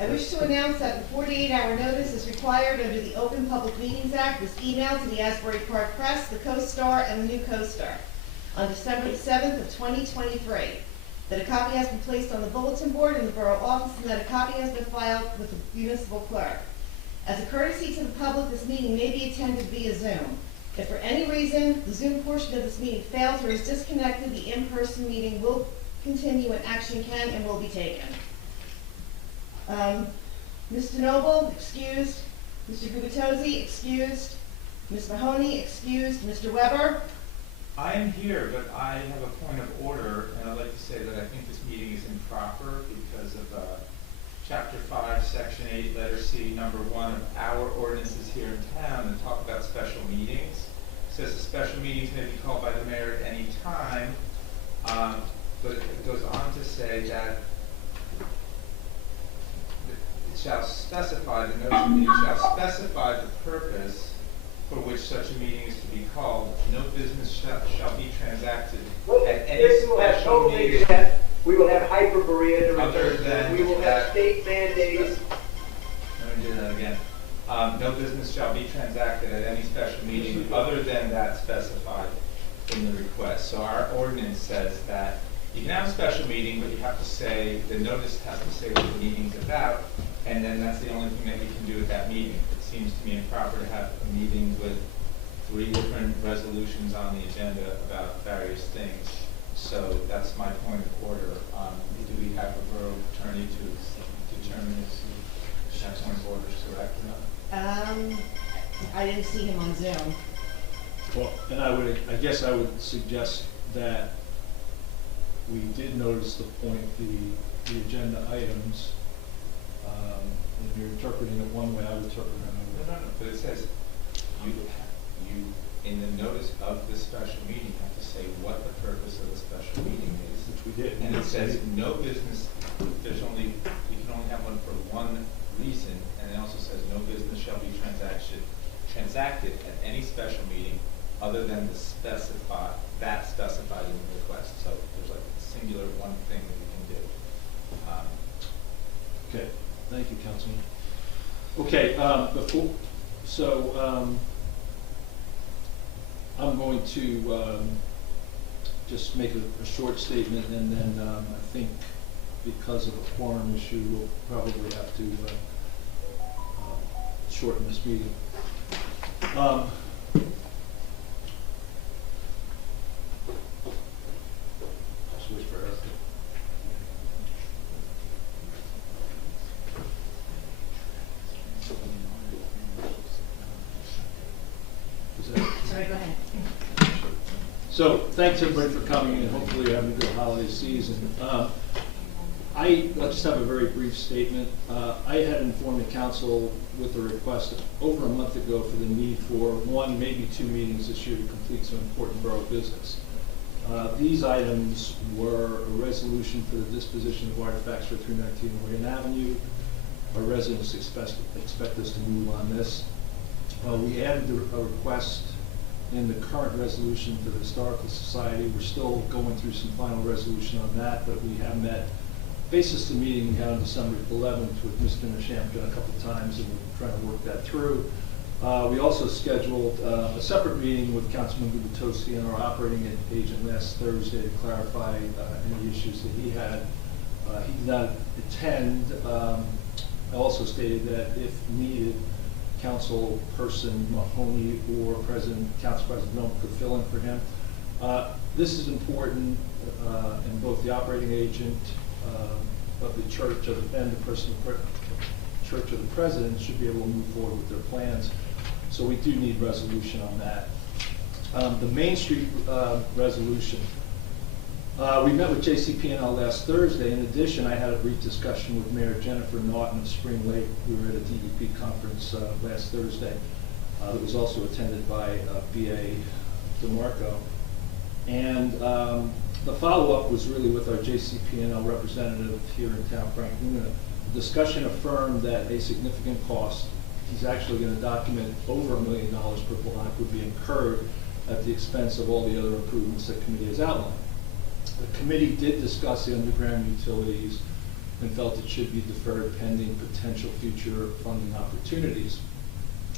I wish to announce that the 48-hour notice is required under the Open Public Meetings Act was emailed to the Asbury Park Press, the Co-Star, and the New Co-Star on December the 7th of 2023. That a copy has been placed on the bulletin board in the borough office and that a copy has been filed with the municipal clerk. As a courtesy to the public, this meeting may be attended via Zoom. If for any reason the Zoom portion of this meeting fails or is disconnected, the in-person meeting will continue and action can and will be taken. Mr. Noble, excused. Mr. Gubitozzi, excused. Ms. Mahoney, excused. Mr. Weber? I am here, but I have a point of order, and I'd like to say that I think this meeting is improper because of Chapter 5, Section 8, letter C, number 1 of our ordinances here in town that talk about special meetings. It says the special meetings may be called by the mayor at any time, but it goes on to say that it shall specify, the notice of meeting shall specify the purpose for which such a meeting is to be called. No business shall be transacted at any special meeting. We will have Hyperborea Other than we will have state mandates. Let me do that again. No business shall be transacted at any special meeting other than that specified in the request. So our ordinance says that you can have a special meeting, but you have to say, the notice has to say what the meeting's about, and then that's the only thing that you can do at that meeting. It seems to me improper to have a meeting with 3 different resolutions on the agenda about various things. So that's my point of order. Do we have a borough attorney to determine if that point of order is correct or not? I didn't see him on Zoom. Well, and I guess I would suggest that we did notice the the agenda items. If you're interpreting it one way, I would interpret it another way. No, but it says you in the notice of the special meeting have to say what the purpose of the special meeting is. Which we did. And it says no business, you can only have one for one reason, and it also says no business shall be transacted at any special meeting other than the specified in the request. So there's like a singular one thing that we can do. Okay, thank you, Councilman. Okay, I'm going to just make a short statement, and then I think because of a quorum issue, we'll probably have to shorten this meeting. Just wait for Erica. Sorry, go ahead. So, thanks everybody for coming, and hopefully you're having a good holiday season. I'll just have a very brief statement. I had informed the council with a request over a month ago for the need for 1, maybe 2 meetings this year to complete some important borough business. These items were a resolution for the disposition of artifacts for 319 Morgan Avenue. Our residents expect us to move on this. We added a request in the current resolution for the Historical Society. We're still going through some final resolution on that, but we have met. Basis the meeting we had on December 11th with Mr. Nishampton a couple of times, and we're trying to work that through. We also scheduled a separate meeting with Councilman Gubitozzi and our operating agent last Thursday to clarify any issues that he had. He did not attend. I also stated that if needed, Councilperson Mahoney or Council President Noble could fill in for him. This is important, and both the operating agent of the church and the church of the president should be able to move forward with their plans. So we do need resolution on that. The Main Street resolution. We met with JCP&L last Thursday. In addition, I had a brief discussion with Mayor Jennifer Naughton of Spring Lake. We were at a DEP conference last Thursday that was also attended by B.A. DeMarco. And the follow-up was really with our JCP&L representative here in town, Frank Luna. The discussion affirmed that a significant cost, he's actually going to document over $1 million per block, would be incurred at the expense of all the other improvements that committee has outlined. The committee did discuss the underground utilities and felt it should be deferred pending potential future funding opportunities.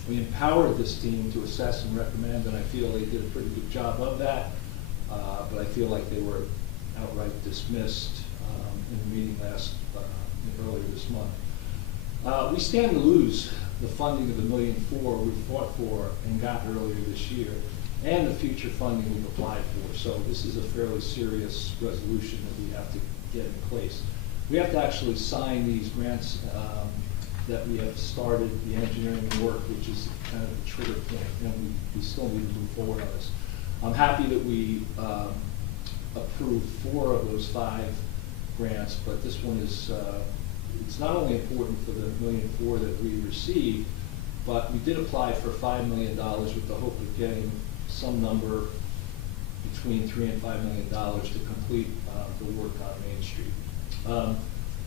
We empowered this team to assess and recommend, and I feel they did a pretty good job of that, but I feel like they were outright dismissed in the meeting earlier this month. We stand to lose the funding of the $1.4 million we fought for and got earlier this year, and the future funding we've applied for. So this is a fairly serious resolution that we have to get in place. We have to actually sign these grants that we have started the engineering work, which is kind of the trigger point, and we still need to move forward on this. I'm happy that we approved 4 of those 5 grants, but this one is, it's not only important for the $1.4 million that we received, but we did apply for $5 million with the hope of getting some number between $3 and $5 million to complete the work on Main Street.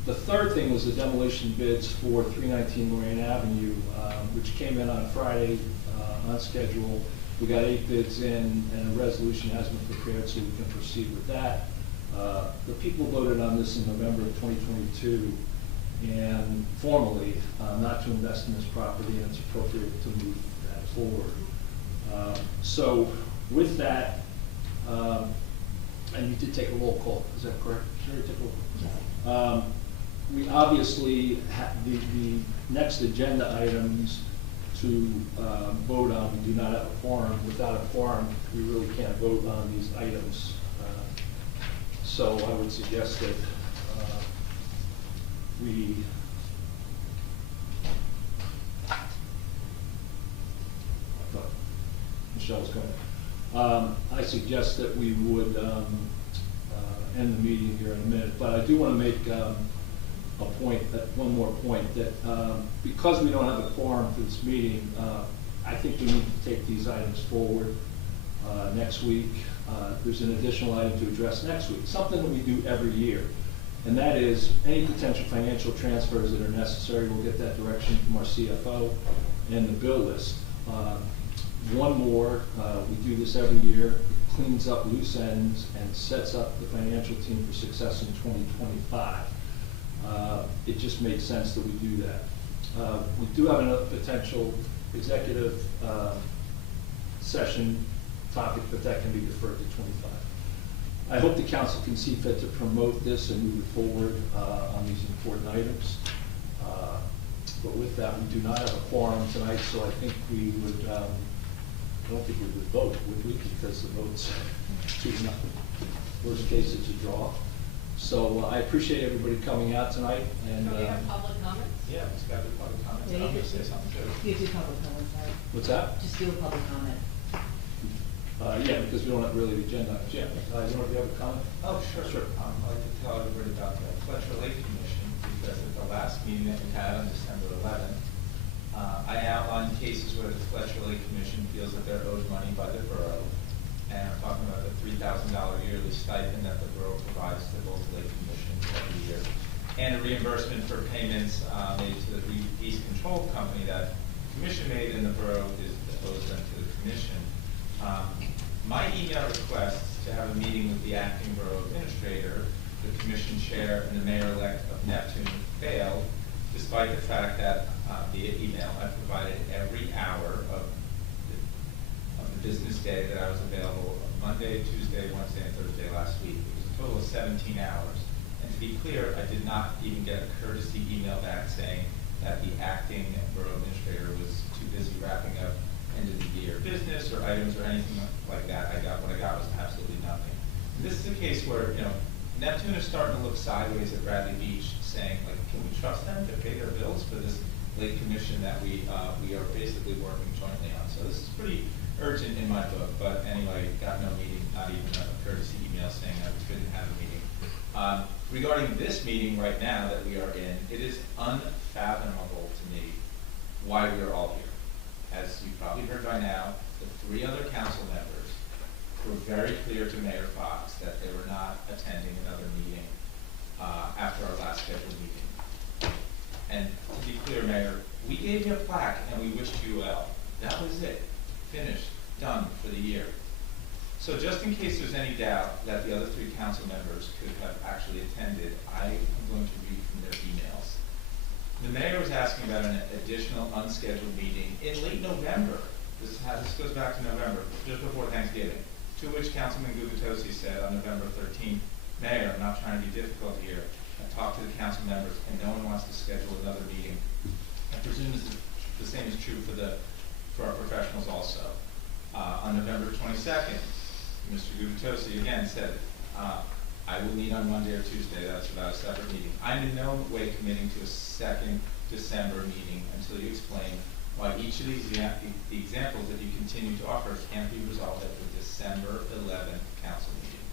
The third thing was the demolition bids for 319 Lorraine Avenue, which came in on Friday on schedule. We got 8 bids in, and a resolution has been prepared so we can proceed with that. The people voted on this in November of 2022, and formally not to invest in this property, and it's appropriate to move that forward. So with that, and you did take a roll call, is that correct? Sure, you took a roll call. We obviously have the next agenda items to vote on. We do not have a quorum. Without a quorum, we really can't vote on these items. So I would suggest that we Michelle's coming. I suggest that we would end the meeting here in a minute, but I do want to make one more point that because we don't have a quorum for this meeting, I think we need to take these items forward next week. There's an additional item to address next week, something that we do every year, and that is any potential financial transfers that are necessary. We'll get that direction from our CFO and the bill list. One more, we do this every year, cleans up loose ends and sets up the financial team for success in 2025. It just makes sense that we do that. We do have another potential executive session topic, but that can be deferred to 25. I hope the council can see fit to promote this and move it forward on these important items. But with that, we do not have a quorum tonight, so I think we would, I don't think we would vote, would we? Because the vote's 2-0. Worst case, it's a draw. So I appreciate everybody coming out tonight. And do we have public comments? Yeah, it's got the public comments. Yeah, I'm you gonna say something too. You do public comments, right? What's that? Just do a public comment. Yeah, because we don't have really the agenda items yet. You want to have a comment? Oh, sure. Sure. I'd like to tell everybody about the Fletcher Lake Commission, because at the last meeting that we had on December 11th, I outlined cases where the Fletcher Lake Commission feels that they're owed money by the borough, and I'm talking about the $3,000 yearly stipend that the borough provides to both Lake Commissions every year, and a reimbursement for payments made to the East Control Company that the commission made and the borough owes them to the commission. My email request to have a meeting with the acting borough administrator, the commission chair, and the mayor-elect of Neptune failed, despite the fact that via email I provided every hour of the business day that I was available on Monday, Tuesday, Wednesday, and Thursday last week. It was a total of 17 hours. And to be clear, I did not even get a courtesy email back saying that the acting borough administrator was too busy wrapping up end of the year business or items or anything like that. What I got was absolutely nothing. And this is a case where, Neptune is starting to look sideways at Bradley Beach, saying, like, can we trust them to pay their bills for this lake commission that we are basically working jointly on? So this is pretty urgent in my book, but anyway, got no meeting, not even a courtesy email saying that we couldn't have a meeting. Regarding this meeting right now that we are in, it is unfathomable to me why we are all here. As you probably heard by now, the 3 other council members were very clear to Mayor Fox that they were not attending another meeting after our last scheduled meeting. And to be clear, Mayor, we gave you a plaque and we wished you well. That was it. Finished. Done for the year. So just in case there's any doubt that the other three council members could have actually attended, I am going to read from their emails. The mayor was asking about an additional unscheduled meeting in late November. This goes back to November, just before Thanksgiving, to which Councilman Gubitosi said on November 13th, Mayor, I'm not trying to be difficult here. I talked to the council members and no one wants to schedule another meeting. I presume the same is true for our professionals also. On November 22nd, Mr. Gubitosi again said, I will meet on Monday or Tuesday. That's about a separate meeting. I'm in no way committing to a second December meeting until you explain why each of these the examples that you continue to offer can't be resolved at the December 11th council meeting.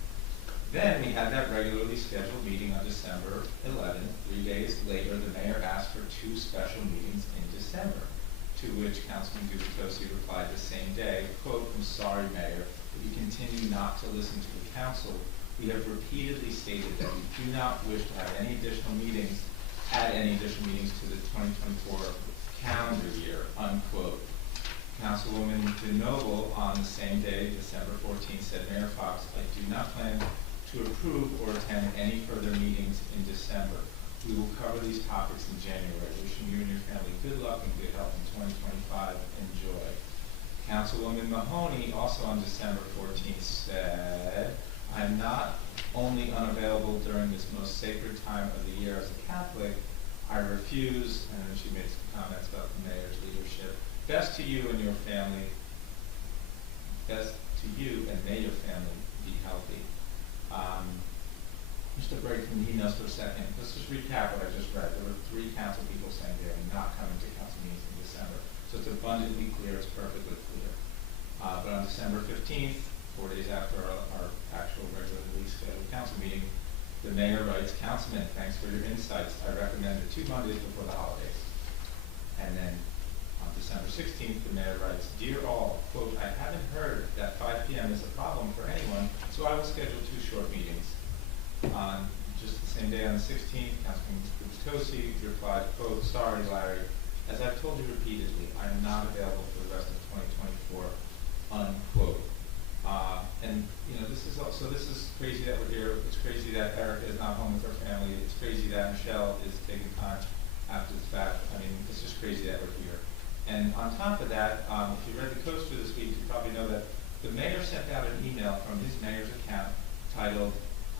Then we had that regularly scheduled meeting on December 11th. 3 days later, the mayor asked for 2 special meetings in December, to which Councilman Gubitosi replied the same day, quote, I'm sorry, Mayor, if you continue not to listen to the council, we have repeatedly stated that we do not wish to have any additional meetings, add any additional meetings to the 2024 calendar year, unquote. Councilwoman DeNoble on the same day, December 14th, said, Mayor Fox, I do not plan to approve or attend any further meetings in December. We will cover these topics in January. Wishing you and your family good luck and good health in 2025. Enjoy. Councilwoman Mahoney, also on December 14th, said, I'm not only unavailable during this most sacred time of the year as a Catholic, I refuse, and then she made some comments about the mayor's leadership. Best to you and your family. Best to you and may your family be healthy. Just to break from the emails for a second, let's just recap what I just read. There were 3 council people saying they are not coming to council meetings in December. So it's abundantly clear, it's perfectly clear. But on December 15th, 4 days after our actual regularly scheduled council meeting, the mayor writes, Councilman, thanks for your insights. I recommend the 2 Mondays before the holidays. And then on December 16th, the mayor writes, Dear all, quote, I haven't heard that 5 p.m. is a problem for anyone, so I will schedule 2 short meetings. On just the same day, on the 16th, Councilman Gubitosi replied, quote, sorry, Larry, as I've told you repeatedly, I am not available for the rest of 2024, unquote. And you know, this is crazy that we're here. It's crazy that Erica is not home with her family. It's crazy that Michelle is taking time after the fact. I mean, it's just crazy that we're here. And on top of that, if you read the coaster this week, you probably know that the mayor sent out an email from his mayor's account titled,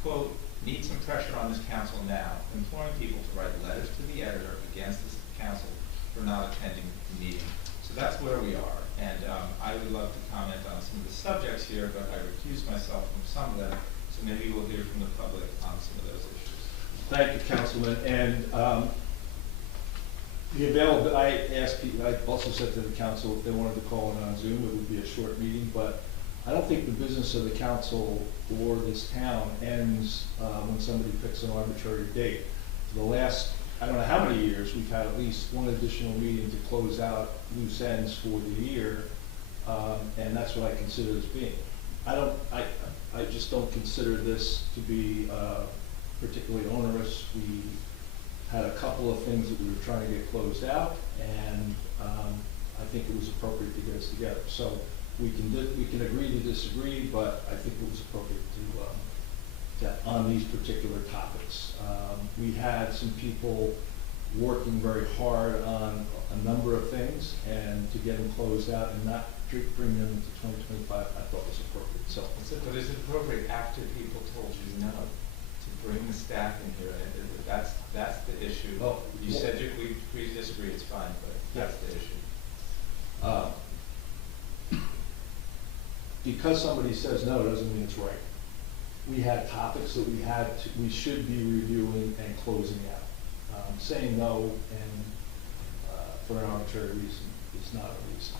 quote, need some pressure on this council now, imploring people to write letters to the editor against this council for not attending the meeting. So that's where we are. And I would love to comment on some of the subjects here, but I recuse myself from some of them, so maybe we'll hear from the public on some of those issues. Thank you, Councilman. And I asked people, I also said to the council if they wanted to call in on Zoom, it would be a short meeting, but I don't think the business of the council or this town ends when somebody picks an arbitrary date. For the last, I don't know how many years, we've had at least 1 additional meeting to close out loose ends for the year, and that's what I consider this being. I just don't consider this to be particularly onerous. We had a couple of things that we were trying to get closed out, and I think it was appropriate to get us together. So we can agree to disagree, but I think it was appropriate to on these particular topics. We had some people working very hard on a number of things, and to get them closed out and not bring them into 2025, I thought was appropriate. So, but is it appropriate after people told you no to bring the staff in here? That's the issue. Oh, you said we disagree. It's fine, but that's the issue. Because somebody says no doesn't mean it's right. We had topics that we should be reviewing and closing out. Saying no and for an arbitrary reason is not a reason.